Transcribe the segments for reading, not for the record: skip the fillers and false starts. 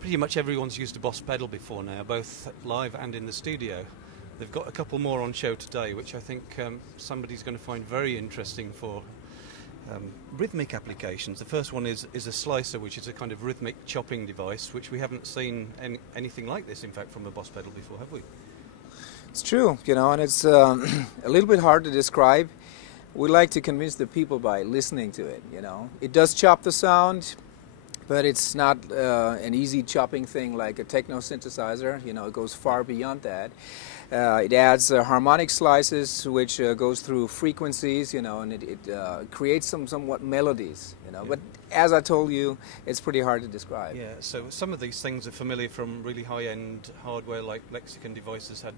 Pretty much everyone's used a Boss pedal before now, both live and in the studio. They've got a couple more on show today, which I think somebody's going to find very interesting for rhythmic applications. The first one is a slicer, which is a kind of rhythmic chopping device, which we haven't seen anything like this, in fact, from a Boss pedal before, have we? It's true, you know, and it's a little bit hard to describe. We like to convince the people by listening to it, you know. It does chop the sound, but it's not an easy chopping thing like a techno synthesizer. You know, it goes far beyond that. It adds harmonic slices, which goes through frequencies, you know, and it creates somewhat melodies, you know. Yeah. But as I told you, it's pretty hard to describe. Yeah, so some of these things are familiar from really high-end hardware, like Lexicon devices had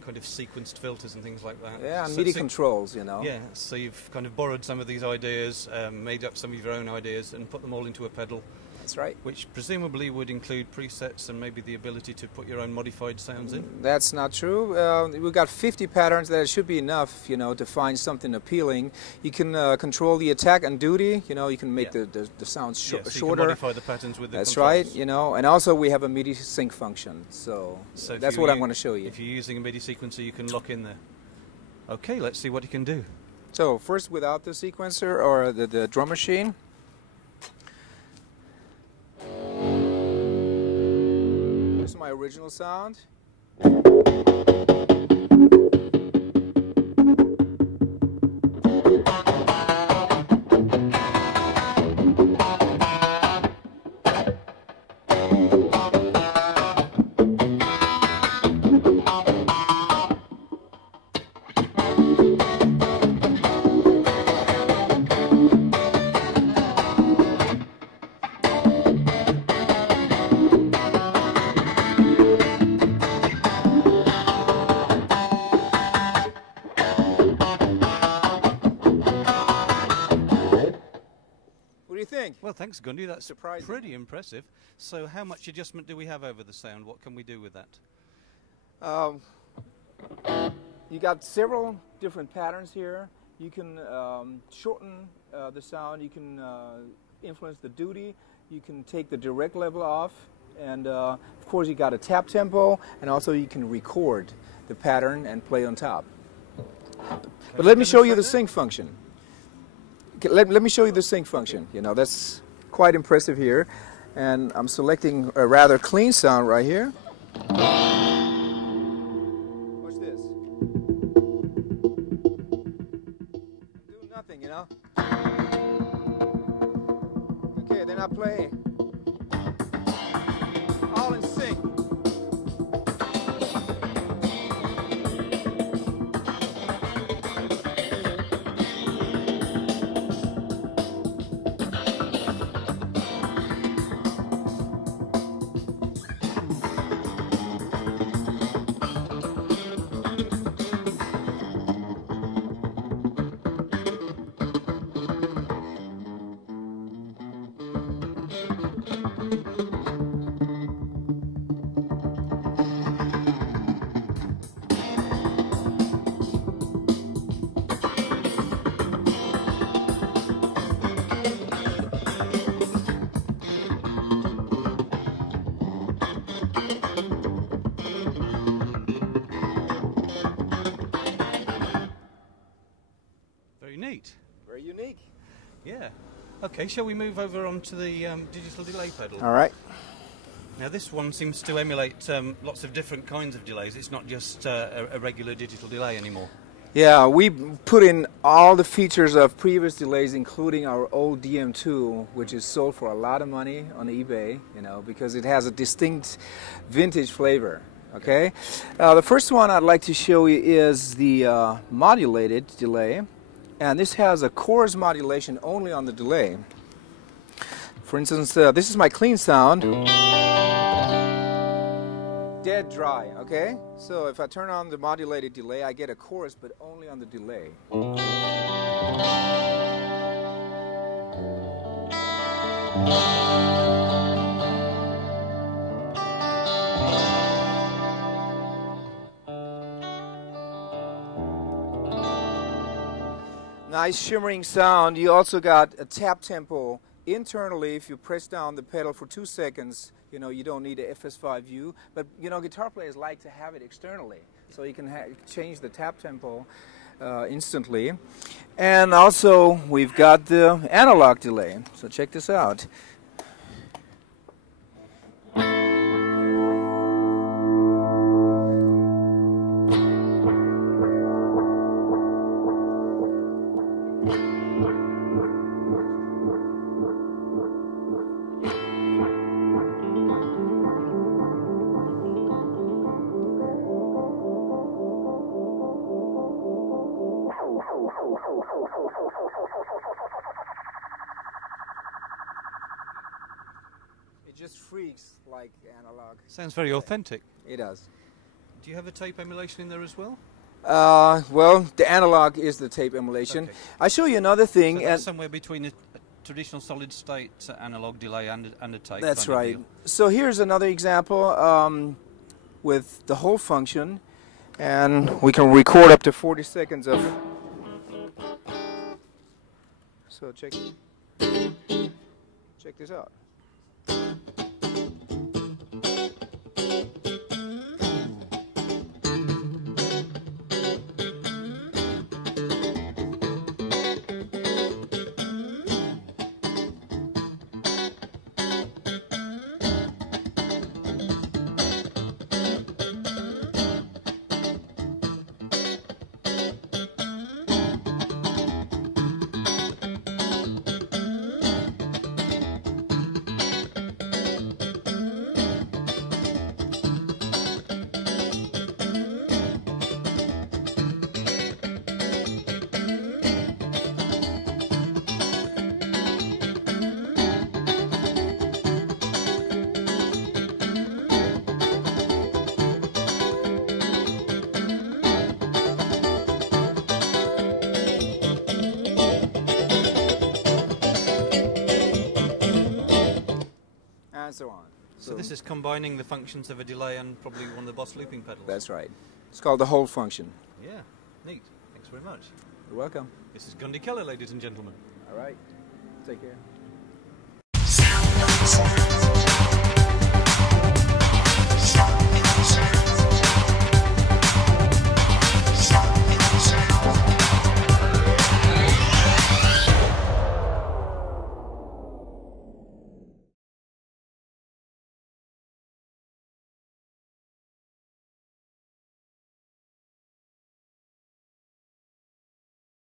kind of sequenced filters and things like that. Yeah, and MIDI controls, you know. Yeah, so you've kind of borrowed some of these ideas, made up some of your own ideas, and put them all into a pedal. That's right. Which presumably would include presets and maybe the ability to put your own modified sounds in? That's not true. We've got 50 patterns. That should be enough, you know, to find something appealing. You can control the attack and duty. You know, you can make the sounds so shorter. You can modify the patterns with the That's controls. right, you know. And also we have a MIDI sync function. So that's what I'm going to show you. If you're using a MIDI sequencer, you can lock in there. Okay, let's see what you can do. So first, without the sequencer or the drum machine. This is my original sound. Well, thanks, Gundy. That's pretty impressive. So how much adjustment do we have over the sound? What can we do with that? You got several different patterns here. You can shorten the sound. You can influence the duty. You can take the direct level off. And, of course, you got a tap tempo. And also you can record the pattern and play on top. But let me show you the sync function. Let me show you the sync function. You know, that's quite impressive here. And I'm selecting a rather clean sound right here. Watch this. I'm doing nothing, you know. Okay, then I play all in sync. Very unique. Yeah. Okay, shall we move over onto the digital delay pedal? All right. Now this one seems to emulate lots of different kinds of delays. It's not just a regular digital delay anymore. Yeah, we put in all the features of previous delays, including our old DM2, which is sold for a lot of money on eBay, you know, because it has a distinct vintage flavor. Okay. The first one I'd like to show you is the modulated delay. And this has a chorus modulation only on the delay. For instance, this is my clean sound. dead dry, okay? So if I turn on the modulated delay, I get a chorus, but only on the delay. Nice shimmering sound. You also got a tap tempo internally. If you press down the pedal for 2 seconds, you know, you don't need a FS5 view, but you know, guitar players like to have it externally, so you can change the tap tempo instantly. And also we've got the analog delay, so check this out. It just freaks like analog. Sounds very authentic. It does. Do you have a tape emulation in there as well? Well, the analog is the tape emulation. Okay. I'll show you another thing. So that's somewhere between a traditional solid state analog delay and a tape. That's kind of right. deal. So here's another example with the whole function, and we can record up to 40 seconds of. So check this out. And so on. So this is combining the functions of a delay and probably one of the Boss looping pedals. That's right. It's called the whole function. Yeah, neat. Thanks very much. You're welcome. This is Gundy Keller, ladies and gentlemen. All right. Take care.